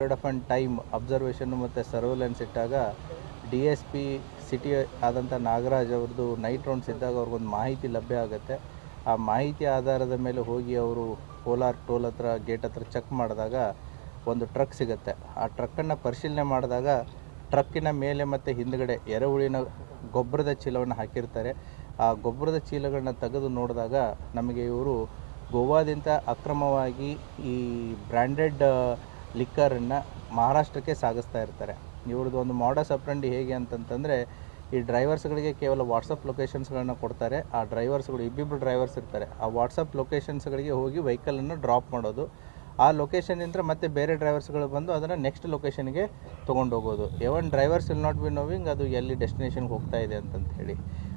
Period of on time ಅಬ್ಸರ್ವೇಷನ್ನು ಮತ್ತು surveillance ಇಟ್ಟಾಗ DSP city ಆದಂಥ ನಾಗರಾಜ್ ಅವ್ರದ್ದು ನೈಟ್ ರೌಂಡ್ಸ್ ಇದ್ದಾಗ ಅವ್ರಿಗೊಂದು ಮಾಹಿತಿ ಲಭ್ಯ ಆಗುತ್ತೆ. ಆ ಮಾಹಿತಿ ಆಧಾರದ ಮೇಲೆ ಹೋಗಿ ಅವರು ಕೋಲಾರ್ ಟೋಲ್ ಹತ್ರ ಗೇಟ್ ಹತ್ರ ಚೆಕ್ ಮಾಡಿದಾಗ ಒಂದು ಟ್ರಕ್ ಸಿಗುತ್ತೆ. ಆ ಟ್ರಕ್ಕನ್ನು ಪರಿಶೀಲನೆ ಮಾಡಿದಾಗ ಟ್ರಕ್ಕಿನ ಮೇಲೆ ಮತ್ತು ಹಿಂದುಗಡೆ ಎರೆಹುಳಿನ ಗೊಬ್ಬರದ ಚೀಲವನ್ನು ಹಾಕಿರ್ತಾರೆ. ಆ ಗೊಬ್ಬರದ ಚೀಲಗಳನ್ನ ತೆಗೆದು ನೋಡಿದಾಗ ನಮಗೆ ಇವರು ಗೋವಾದಿಂದ ಅಕ್ರಮವಾಗಿ ಈ ಬ್ರ್ಯಾಂಡೆಡ್ ಲಿಕ್ಕರನ್ನು ಮಹಾರಾಷ್ಟ್ರಕ್ಕೆ ಸಾಗಿಸ್ತಾ ಇರ್ತಾರೆ. ಇವ್ರದ್ದು ಒಂದು ಮಾಡಸ್ ಆಪರೆಂಡಿ ಹೇಗೆ ಅಂತಂತಂದರೆ, ಈ ಡ್ರೈವರ್ಸ್ಗಳಿಗೆ ಕೇವಲ ವಾಟ್ಸಪ್ ಲೊಕೇಶನ್ಸ್ಗಳನ್ನ ಕೊಡ್ತಾರೆ. ಆ ಡ್ರೈವರ್ಸ್ಗಳು ಇಬ್ಬಿಬ್ಬರು ಡ್ರೈವರ್ಸ್ ಇರ್ತಾರೆ. ಆ ವಾಟ್ಸಪ್ ಲೊಕೇಶನ್ಸ್ಗಳಿಗೆ ಹೋಗಿ ವೆಹಿಕಲನ್ನು ಡ್ರಾಪ್ ಮಾಡೋದು. ಆ ಲೊಕೇಶನ್ನಿಂದ ಮತ್ತೆ ಬೇರೆ ಡ್ರೈವರ್ಸ್ಗಳು ಬಂದು ಅದನ್ನು ನೆಕ್ಸ್ಟ್ ಲೊಕೇಶನ್ಗೆ ತೊಗೊಂಡೋಗೋದು. Even drivers will not be knowing ಅದು ಎಲ್ಲಿ ಡೆಸ್ಟಿನೇಷನ್ಗೆ ಹೋಗ್ತಾ ಇದೆ ಅಂತಂತ ಹೇಳಿ.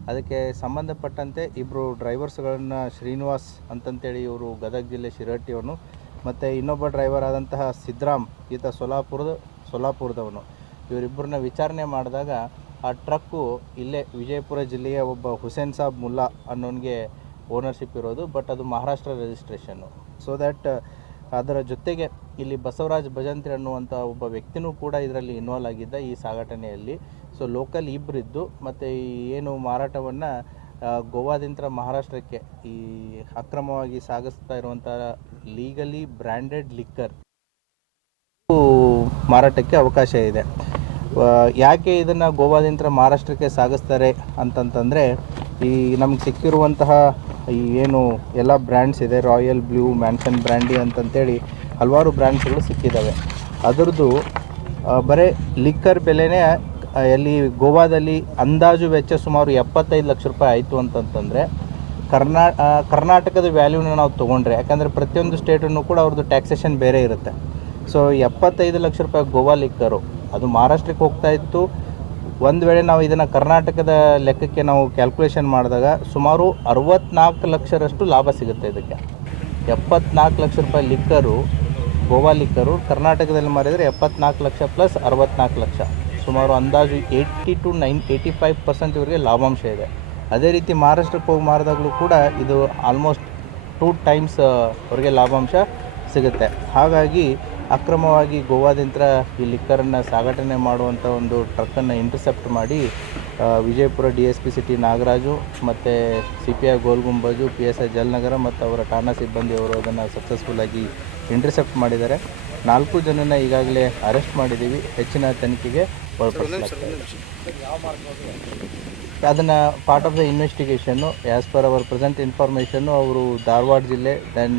ಅದಕ್ಕೆ ಸಂಬಂಧಪಟ್ಟಂತೆ ಇಬ್ಬರು ಡ್ರೈವರ್ಸ್ಗಳನ್ನ ಶ್ರೀನಿವಾಸ್ ಅಂತಂತೇಳಿ ಇವರು ಗದಗ ಜಿಲ್ಲೆ ಶಿರಹಟ್ಟಿಯವನು, ಮತ್ತು ಇನ್ನೊಬ್ಬ ಡ್ರೈವರ್ ಆದಂತಹ ಸಿದ್ರಾಮ್, ಈತ ಸೊಲಾಪುರದವನು. ಇವರಿಬ್ಬರನ್ನ ವಿಚಾರಣೆ ಮಾಡಿದಾಗ ಆ ಟ್ರಕ್ಕು ಇಲ್ಲೇ ವಿಜಯಪುರ ಜಿಲ್ಲೆಯ ಒಬ್ಬ ಹುಸೇನ್ ಸಾಬ್ ಮುಲ್ಲಾ ಅನ್ನೋನಿಗೆ ಓನರ್ಶಿಪ್ ಇರೋದು. ಬಟ್ ಅದು ಮಹಾರಾಷ್ಟ್ರ ರಿಜಿಸ್ಟ್ರೇಷನ್ನು. ಸೊ ದ್ಯಾಟ್ ಅದರ ಜೊತೆಗೆ ಇಲ್ಲಿ ಬಸವರಾಜ್ ಭಜಂತ್ರಿ ಅನ್ನುವಂಥ ಒಬ್ಬ ವ್ಯಕ್ತಿನೂ ಕೂಡ ಇದರಲ್ಲಿ ಇನ್ವಾಲ್ವ್ ಆಗಿದ್ದ ಈ ಸಾಗಾಟನೆಯಲ್ಲಿ. ಸೊ ಲೋಕಲ್ ಇಬ್ಬರಿದ್ದು ಮತ್ತು ಏನು ಮಾರಾಟವನ್ನು ಗೋವಾದಿಂದ ಮಹಾರಾಷ್ಟ್ರಕ್ಕೆ ಈ ಅಕ್ರಮವಾಗಿ ಸಾಗಿಸ್ತಾ ಇರುವಂಥ ಲೀಗಲಿ ಬ್ರ್ಯಾಂಡೆಡ್ ಲಿಕ್ಕರ್ ಮಾರಾಟಕ್ಕೆ ಅವಕಾಶ ಇದೆ. ಯಾಕೆ ಇದನ್ನು ಗೋವಾದಿಂದ ಮಹಾರಾಷ್ಟ್ರಕ್ಕೆ ಸಾಗಿಸ್ತಾರೆ ಅಂತಂತಂದರೆ, ಈ ನಮ್ಗೆ ಸಿಕ್ಕಿರುವಂತಹ ಈ ಏನು ಎಲ್ಲ ಬ್ರ್ಯಾಂಡ್ಸ್ ಇದೆ, ರಾಯಲ್ ಬ್ಲೂ, ಮ್ಯಾನ್ಸನ್ ಬ್ರ್ಯಾಂಡಿ ಅಂತಂತೇಳಿ ಹಲವಾರು ಬ್ರ್ಯಾಂಡ್ಸ್ಗಳು ಸಿಕ್ಕಿದ್ದಾವೆ. ಅದರದ್ದು ಬರೀ ಲಿಕ್ಕರ್ ಬೆಲೆನೇ ಎಲ್ಲಿ ಗೋವಾದಲ್ಲಿ ಅಂದಾಜು ವೆಚ್ಚ ಸುಮಾರು 75 ಲಕ್ಷ ರೂಪಾಯಿ ಆಯಿತು ಅಂತಂತಂದರೆ, ಕರ್ನಾಟಕದ ವ್ಯಾಲ್ಯೂನ ನಾವು ತೊಗೊಂಡ್ರೆ, ಯಾಕಂದರೆ ಪ್ರತಿಯೊಂದು ಸ್ಟೇಟನ್ನು ಕೂಡ ಅವ್ರದ್ದು ಟ್ಯಾಕ್ಸೇಷನ್ ಬೇರೆ ಇರುತ್ತೆ. ಸೊ 75 ಲಕ್ಷ ರೂಪಾಯಿ ಗೋವಾ ಲಿಕ್ಕರು ಅದು ಮಹಾರಾಷ್ಟ್ರಕ್ಕೆ ಹೋಗ್ತಾ ಇತ್ತು. ಒಂದು ವೇಳೆ ನಾವು ಇದನ್ನು ಕರ್ನಾಟಕದ ಲೆಕ್ಕಕ್ಕೆ ನಾವು ಕ್ಯಾಲ್ಕುಲೇಷನ್ ಮಾಡಿದಾಗ ಸುಮಾರು 64 ಲಕ್ಷರಷ್ಟು ಲಾಭ ಸಿಗುತ್ತೆ ಇದಕ್ಕೆ. 74 ಲಕ್ಷ ರೂಪಾಯಿ ಲಿಕ್ಕರು, ಗೋವಾ ಲಿಕ್ಕರು ಕರ್ನಾಟಕದಲ್ಲಿ ಮಾರಿದರೆ 74 ಲಕ್ಷ ಪ್ಲಸ್ 64 ಲಕ್ಷ, ಸುಮಾರು ಅಂದಾಜು 80 to 85% ಇವರಿಗೆ ಲಾಭಾಂಶ ಇದೆ. ಅದೇ ರೀತಿ ಮಹಾರಾಷ್ಟ್ರಕ್ಕೆ ಹೋಗಿ ಮಾರಿದಾಗಲೂ ಕೂಡ ಇದು ಆಲ್ಮೋಸ್ಟ್ 2 ಟೈಮ್ಸ್ ಅವರಿಗೆ ಲಾಭಾಂಶ ಸಿಗುತ್ತೆ. ಹಾಗಾಗಿ ಅಕ್ರಮವಾಗಿ ಗೋವಾದಿಂದ ಈ ಲಿಕ್ಕರನ್ನು ಸಾಗಾಟನೆ ಮಾಡುವಂಥ ಒಂದು ಟ್ರಕ್ಕನ್ನು ಇಂಟರ್ಸೆಪ್ಟ್ ಮಾಡಿ ವಿಜಯಪುರ DSP ಸಿಟಿ ನಾಗರಾಜು ಮತ್ತು CPI ಗೋಲ್ಗುಂಬಜು, PSI ಜಲನಗರ ಮತ್ತು ಅವರ ಠಾಣಾ ಸಿಬ್ಬಂದಿಯವರು ಅದನ್ನು ಸಕ್ಸಸ್ಫುಲ್ಲಾಗಿ ಇಂಟರ್ಸೆಪ್ಟ್ ಮಾಡಿದ್ದಾರೆ. 4 ಜನನ ಈಗಾಗಲೇ ಅರೆಸ್ಟ್ ಮಾಡಿದ್ದೀವಿ. ಹೆಚ್ಚಿನ ತನಿಖೆಗೆ ಒಳಪಡಿಸಲಾಗ್ತದೆ. ಅದನ್ನು part of the investigation as per our present information ಅವರು ಧಾರವಾಡ ಜಿಲ್ಲೆ, ದೆನ್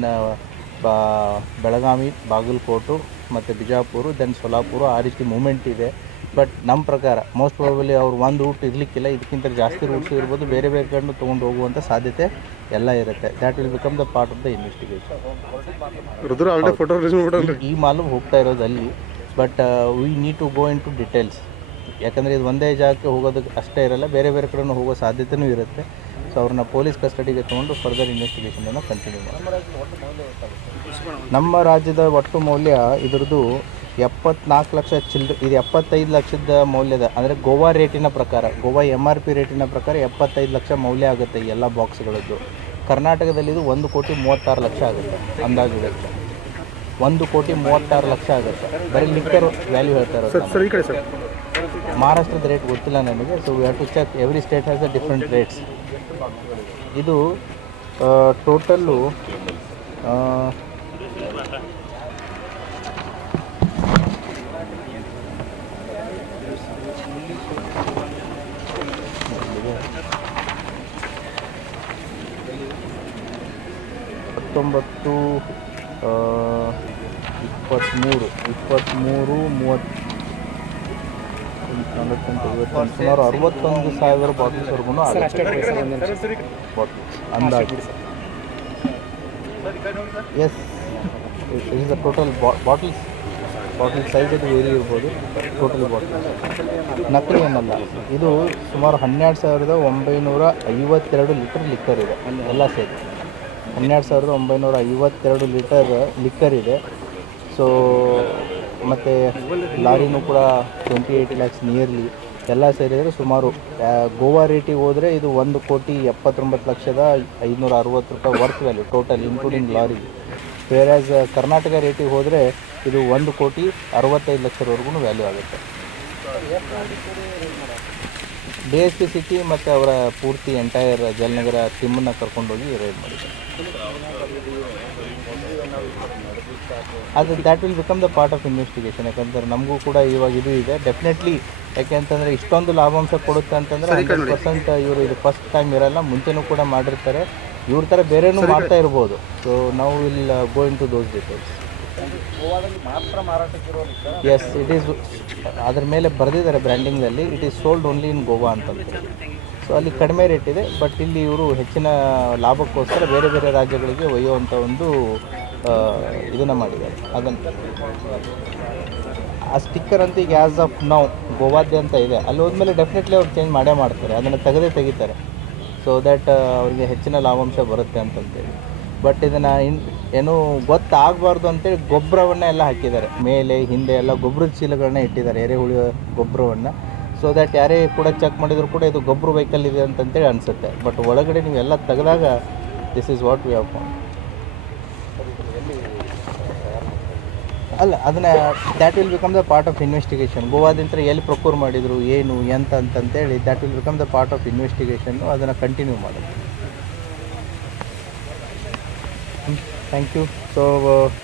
ಬೆಳಗಾವಿ, ಬಾಗಲಕೋಟು ಮತ್ತು ಬಿಜಾಪುರ, ದೆನ್ ಸೊಲಾಪುರ, ಆ ರೀತಿ ಮೂಮೆಂಟ್ ಇದೆ. ಬಟ್ ನಮ್ಮ ಪ್ರಕಾರ ಮೋಸ್ಟ್ ಪ್ರಾಬಲಿ ಅವ್ರು ಒಂದು ರೂಟ್ ಇರಲಿಕ್ಕಿಲ್ಲ, ಇದಕ್ಕಿಂತ ಜಾಸ್ತಿ ರೂಟ್ಸ್ ಇರ್ಬೋದು, ಬೇರೆ ಬೇರೆ ಕಡೆ ತೊಗೊಂಡು ಹೋಗುವಂಥ ಸಾಧ್ಯತೆ ಎಲ್ಲ ಇರುತ್ತೆ. That will become the part of the investigation. ಈ ಮಾಲು ಹೋಗ್ತಾ ಇರೋದು ಅಲ್ಲಿ, but we need to go into details. ಯಾಕಂದರೆ ಇದು ಒಂದೇ ಜಾಗಕ್ಕೆ ಹೋಗೋದಕ್ಕೆ ಅಷ್ಟೇ ಇರಲ್ಲ, ಬೇರೆ ಬೇರೆ ಕಡೆನೂ ಹೋಗೋ ಸಾಧ್ಯತೆಯೂ ಇರುತ್ತೆ. ಸೊ ಅವ್ರನ್ನ ಪೊಲೀಸ್ ಕಸ್ಟಡಿಗೆ ತೊಗೊಂಡು ಫರ್ದರ್ ಇನ್ವೆಸ್ಟಿಗೇಷನನ್ನು ಕಂಟಿನ್ಯೂ ಮಾಡಿ. ನಮ್ಮ ರಾಜ್ಯದ ಒಟ್ಟು ಮೌಲ್ಯ ಇದರದ್ದು 74 ಲಕ್ಷ ಚಿಲ್ಲರೆ, ಇದು 75 ಲಕ್ಷದ ಮೌಲ್ಯದ, ಅಂದರೆ ಗೋವಾ ರೇಟಿನ ಪ್ರಕಾರ, ಗೋವಾ MRP ರೇಟಿನ ಪ್ರಕಾರ 75 ಲಕ್ಷ ಮೌಲ್ಯ ಆಗುತ್ತೆ ಈ ಎಲ್ಲ ಬಾಕ್ಸ್ಗಳದ್ದು. ಕರ್ನಾಟಕದಲ್ಲಿ ಇದು 1,36 ಲಕ್ಷ ಆಗುತ್ತೆ ಅಂದಾಜು ವೆಚ್ಚ. 1,36 ಲಕ್ಷ ಆಗುತ್ತೆ. ಬರೀ ಲಿಕ್ಕರ್ ವ್ಯಾಲ್ಯೂ ಹೇಳ್ತಾ ಇರೋದು. ಮಹಾರಾಷ್ಟ್ರದ ರೇಟ್ ಗೊತ್ತಿಲ್ಲ ನನಗೆ. So we have to check, every state has the different rates. ಇದು ಟೋಟಲ್ಲು $19, 23, 30, ಸುಮಾರು 61,000 ಬಾಟಲ್ಸ್ವರೆಗೂ ಅಂದಾಜು. Yes, is the total bottle size ಅದು ವೇರಿ ಇರ್ಬೋದು. ಟೋಟಲ್ ಬಾಟಲ್ ನಕಲಿ ಏನಲ್ಲ. ಇದು ಸುಮಾರು 12,952 ಲೀಟರ್ ಲಿಕ್ಕರ್ ಇದೆ ಎಲ್ಲ ಸೇರಿ. 12,952 ಲೀಟರ್ ಲಿಕ್ಕರ್ ಇದೆ. ಸೊ ಮತ್ತು ಲಾರಿನೂ ಕೂಡ 28 ಲ್ಯಾಕ್ಸ್ ನಿಯರ್ಲಿ ಎಲ್ಲ ಸೇರಿದರೆ ಸುಮಾರು ಗೋವಾ ರೇಟಿಗೆ ಹೋದರೆ ಇದು 1,79,560,000 ರೂಪಾಯಿ worth value total including lorry. Whereas Karnataka ರೇಟಿಗೆ ಹೋದರೆ ಇದು 1,65,00,000ವರೆಗೂ ವ್ಯಾಲ್ಯೂ ಆಗುತ್ತೆ. DSP ಸಿಟಿ ಮತ್ತು ಅವರ ಪೂರ್ತಿ ಎಂಟೈರ್ ಜಲನಗರ ಟೀಮನ್ನು ಕರ್ಕೊಂಡೋಗಿ ರೈಡ್ ಮಾಡಿದ್ದಾರೆ. ಅದು that will become the part of investigation. ಯಾಕಂದ್ರೆ ನಮಗೂ ಕೂಡ ಇವಾಗ ಇದು ಇದೆ ಡೆಫಿನೆಟ್ಲಿ. ಯಾಕೆ ಅಂತಂದರೆ ಇಷ್ಟೊಂದು ಲಾಭಾಂಶ ಕೊಡುತ್ತೆ ಅಂತಂದರೆ 100% ಇವರು ಇದು ಫಸ್ಟ್ ಟೈಮ್ ಇರಲ್ಲ, ಮುಂಚೆನೂ ಕೂಡ ಮಾಡಿರ್ತಾರೆ. ಇವ್ರ ಥರ ಬೇರೆನೂ ಮಾಡ್ತಾ ಇರ್ಬೋದು. ಸೊ ನಾವು will go into those details. Yes, it is ಅದ್ರ ಮೇಲೆ ಬರೆದಿದ್ದಾರೆ ಬ್ರ್ಯಾಂಡಿಂಗಲ್ಲಿ, it is sold only in Goa ಅಂತಂದು. ಸೊ ಅಲ್ಲಿ ಕಡಿಮೆ ರೇಟ್ ಇದೆ, ಬಟ್ ಇಲ್ಲಿ ಇವರು ಹೆಚ್ಚಿನ ಲಾಭಕ್ಕೋಸ್ಕರ ಬೇರೆ ಬೇರೆ ರಾಜ್ಯಗಳಿಗೆ ಒಯ್ಯುವಂಥ ಒಂದು ಇದನ್ನು ಮಾಡಿದ್ದಾರೆ. ಅದನ್ನು ಆ ಸ್ಟಿಕ್ಕರ್ ಅಂತ ಈಗ ಆ್ಯಸ್ ಆಫ್ ನೌ ಗೋವಾದ್ಯಂತ ಇದೆ. ಅಲ್ಲಿ ಹೋದ್ಮೇಲೆ ಡೆಫಿನೆಟ್ಲಿ ಅವ್ರು ಚೇಂಜ್ ಮಾಡೇ ಮಾಡ್ತಾರೆ, ಅದನ್ನು ತೆಗಿತಾರೆ. ಸೊ ದ್ಯಾಟ್ ಅವ್ರಿಗೆ ಹೆಚ್ಚಿನ ಲಾಭಾಂಶ ಬರುತ್ತೆ ಅಂತಂತೇಳಿ. ಬಟ್ ಇದನ್ನು ಏನೂ ಗೊತ್ತಾಗಬಾರ್ದು ಅಂತೇಳಿ ಗೊಬ್ಬರವನ್ನೇ ಎಲ್ಲ ಹಾಕಿದ್ದಾರೆ, ಮೇಲೆ ಹಿಂದೆ ಎಲ್ಲ ಗೊಬ್ಬರದ ಚೀಲಗಳನ್ನ ಇಟ್ಟಿದ್ದಾರೆ, ಎರೆಹುಳಿ ಗೊಬ್ಬರವನ್ನು. ಸೊ ದ್ಯಾಟ್ ಯಾರೇ ಕೂಡ ಚೆಕ್ ಮಾಡಿದರೂ ಕೂಡ ಇದು ಗೊಬ್ಬರ ವೆಹಿಕಲ್ ಇದೆ ಅಂತಂತೇಳಿ ಅನಿಸುತ್ತೆ. ಬಟ್ ಒಳಗಡೆ ನೀವೆಲ್ಲ ತೆಗೆದಾಗ this is what we have found. ಅಲ್ಲ, ಅದನ್ನು that will become the part of investigation. ಗೋವಾದಿಂದ ಎಲ್ಲಿ ಪ್ರೊಕ್ಯೂರ್ ಮಾಡಿದರು, ಏನು ಎಂತ ಅಂತಂತೇಳಿ that will become the part of investigation. ಅದನ್ನು ಕಂಟಿನ್ಯೂ ಮಾಡೋದು. Thank you. ಸೊ